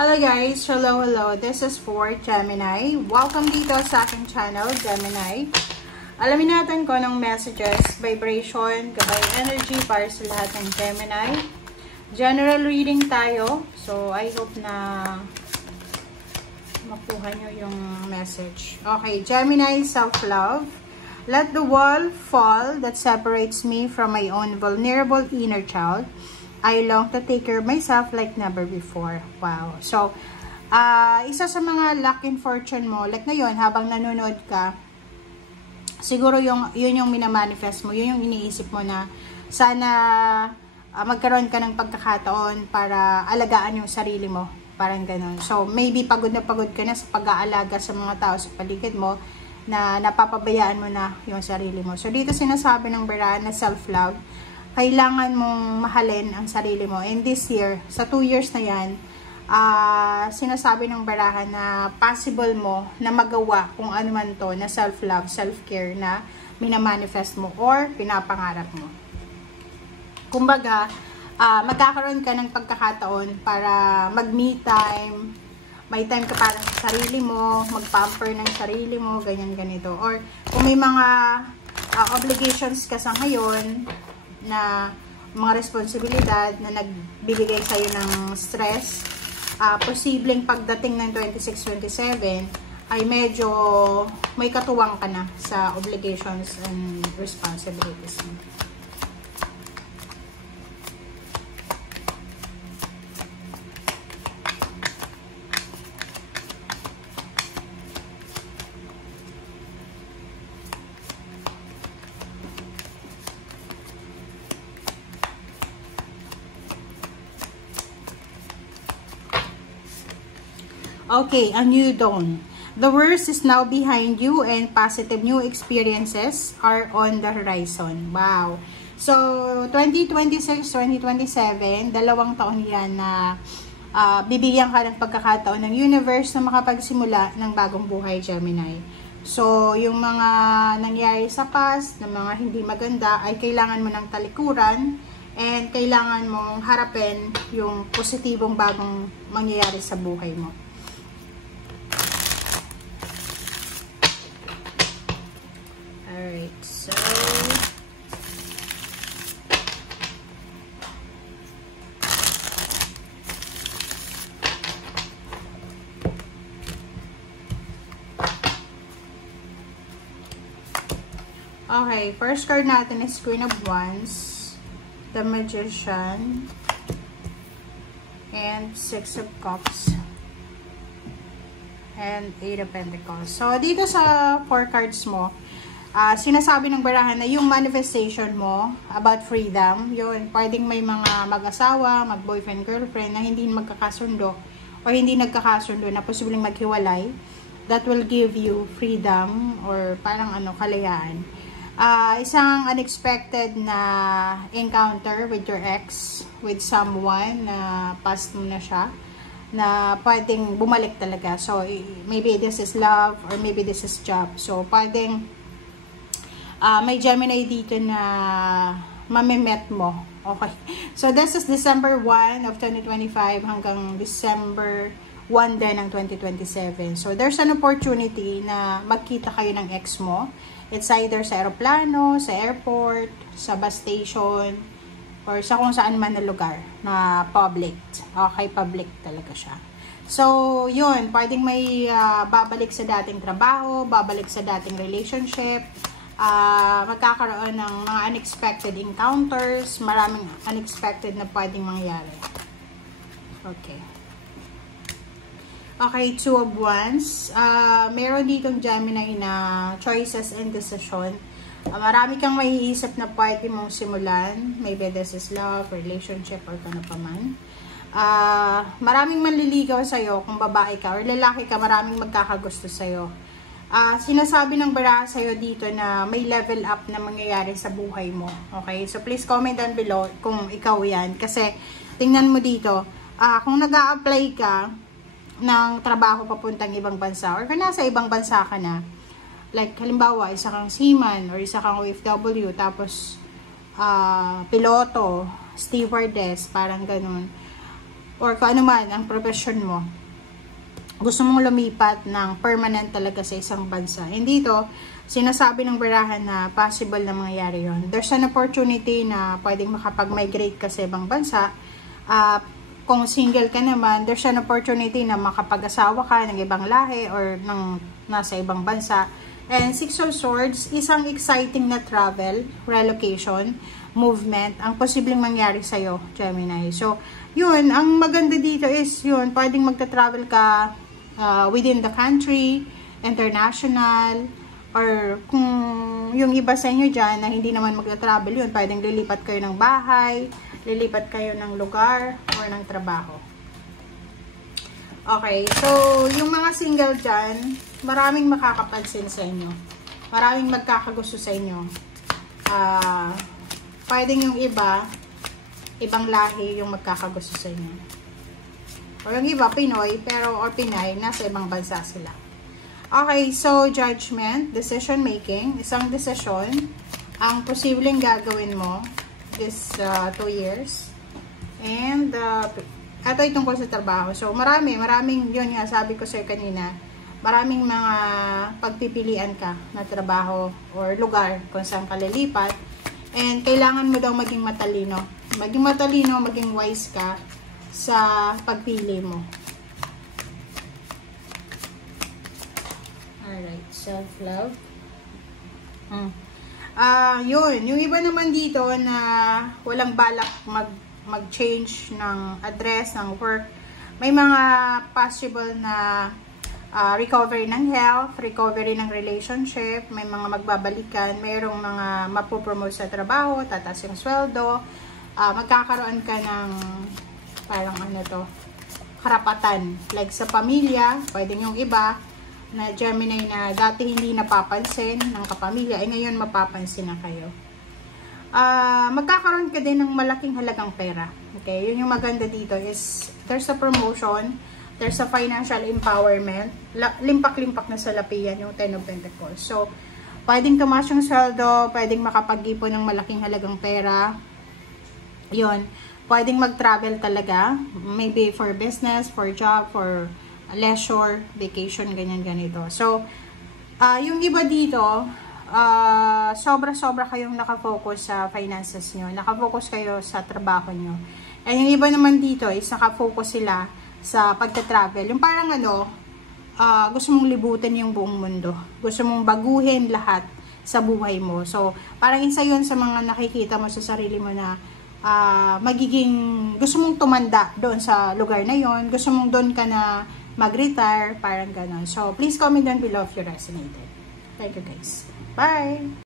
Hello guys! Hello! This is for Gemini. Welcome dito sa aking channel, Gemini. Alamin natin kung anong messages, vibration, gabay energy para sa lahat ng Gemini. General reading tayo. So, I hope na makuha nyo yung message. Okay, Gemini, self-love. Let the wall fall that separates me from my own vulnerable inner child. I long to take care of myself like never before. Wow. So, isa sa mga luck and fortune mo, like ngayon, habang nanonood ka, siguro yun yung minamanifest mo, yun yung iniisip mo na sana magkaroon ka ng pagkakataon para alagaan yung sarili mo. Parang ganun. So, maybe pagod na pagod ka na sa pag-aalaga sa mga tao sa paligid mo na napapabayaan mo na yung sarili mo. So, dito sinasabi ng Barahan na self-love. Kailangan mong mahalin ang sarili mo. And this year, sa 2 years na yan, sinasabi ng Barahan na possible mo na magawa kung ano man to na self-love, self-care na minamanifest mo or pinapangarap mo. Kumbaga, magkakaroon ka ng pagkakataon para mag-me time, may time ka para sa sarili mo, mag-pamper ng sarili mo, ganyan ganito. Or kung may mga obligations ka sa ngayon, na mga responsibilidad na nagbibigay sa'yo ng stress, posibleng pagdating ng 26-27 ay medyo may katuwang ka na sa obligations and responsibilities. Okay, a new dawn. The worst is now behind you and positive new experiences are on the horizon. Wow. So, 2026-2027, 2 taon yan na bibigyan ka ng pagkakataon ng universe na makapagsimula ng bagong buhay, Gemini. So, yung mga nangyari sa past, na mga hindi maganda, ay kailangan mo ng talikuran and kailangan mong harapin yung positibong bagong mangyayari sa buhay mo. Alright, so okay, first card natin is Queen of Wands, the Magician, and 6 of Cups, and 8 of Pentacles. So, dito sa 4 cards mo, sinasabi ng Barahan na yung manifestation mo about freedom, yun, pwedeng may mga mag-asawa, mag-boyfriend, girlfriend na hindi magkakasundo o hindi nagkakasundo na posibleng maghiwalay, that will give you freedom or parang kalayaan. Isang unexpected na encounter with your ex, with someone na past mo na siya, na pwedeng bumalik talaga. So, maybe this is love or maybe this is job. So, pwedeng may Gemini dito na mamimet mo. Okay. So, this is December 1 of 2025 hanggang December 1 din ng 2027. So, there's an opportunity na magkita kayo ng ex mo. It's either sa aeroplano, sa airport, sa bus station, or sa kung saan man na lugar na public. Okay, public talaga siya. So, yun. Pwedeng may babalik sa dating trabaho, babalik sa dating relationship, magkakaroon ng mga unexpected encounters, maraming unexpected na pwedeng mangyari. Okay. Okay, 2 of Wands. Meron ditong Gemini na choices and decision. Marami kang maiisip na pwede mong simulan. Maybe this is love, relationship, or kano pa man. Maraming manliligaw sa'yo kung babae ka or lalaki ka, maraming magkakagusto sa'yo. Sinasabi ng Barahan sa'yo dito na may level up na mangyayari sa buhay mo. Okay? So, please comment down below kung ikaw yan. Kasi, tingnan mo dito, kung nag-a-apply ka ng trabaho papuntang ibang bansa or kung nasa ibang bansa ka na, like, halimbawa, isa kang seaman or isa kang OFW, tapos, piloto, stewardess, parang ganun. or kung ano man ang profession mo, gusto mong lumipat ng permanent talaga sa isang bansa. Hindi ito, sinasabi ng barahan na possible na mangyayari yon. There's an opportunity na pwedeng makapag-migrate ka sa ibang bansa. Kung single ka naman, there's an opportunity na makapag-asawa ka ng ibang lahi or ng nasa ibang bansa. And Six of Swords, isang exciting na travel, relocation, movement, ang posibleng mangyari sa'yo, Gemini. So, yun, ang maganda dito is yun, pwedeng magta-travel ka within the country, international, or kung yung iba sa inyo dyan na hindi naman magta-travel yun, pwedeng lilipat kayo ng bahay, lilipat kayo ng lugar, or ng trabaho. Okay, so yung mga single dyan, maraming makakapansin sa inyo. Maraming magkakagusto sa inyo. Pwedeng yung iba, ibang lahi yung magkakagusto sa inyo. O yung iba, Pinoy, or Pinay, nasa ibang bansa sila. Okay, so judgment, decision making, isang desisyon, ang posibleng gagawin mo this 2 years. And, ito ay tungkol sa trabaho. So, maraming, yun nga, sabi ko sa'yo kanina, maraming mga pagpipilian ka na trabaho or lugar kung saan ka lilipat. And, kailangan mo daw maging matalino. Maging wise ka sa pagpili mo. Alright, self-love. Yun, yung iba naman dito na walang balak mag-change ng address, ng work. May mga possible na recovery ng health, recovery ng relationship, may mga magbabalikan, mayroong mga mapopromote sa trabaho, tataas yung sweldo, magkakaroon ka ng parang karapatan. Like sa pamilya, pwedeng yung iba na Gemini na dati hindi napapansin ng kapamilya, ay ngayon mapapansin na kayo. Magkakaroon ka din ng malaking halagang pera. Okay, yun yung maganda dito is there's a promotion, there's a financial empowerment, limpak-limpak na salapi yan yung 10 of Pentacles. So, pwedeng tumaas yung sweldo, pwedeng makapag-ipon ng malaking halagang pera. Yun, pwedeng mag-travel talaga, maybe for business, for job, for leisure, vacation, ganyan-ganito. So, yung iba dito, sobra-sobra kayong nakafocus sa finances nyo, nakafocus kayo sa trabaho nyo. And yung iba naman dito is nakafocus sila sa pagta-travel. Yung parang gusto mong libutin yung buong mundo. Gusto mong baguhin lahat sa buhay mo. So, parang isa yun sa mga nakikita mo sa sarili mo na gusto mong tumanda doon sa lugar na yon, gusto mong doon ka na mag-retire, parang ganon. So, please comment down below if you resonated. Thank you guys. Bye!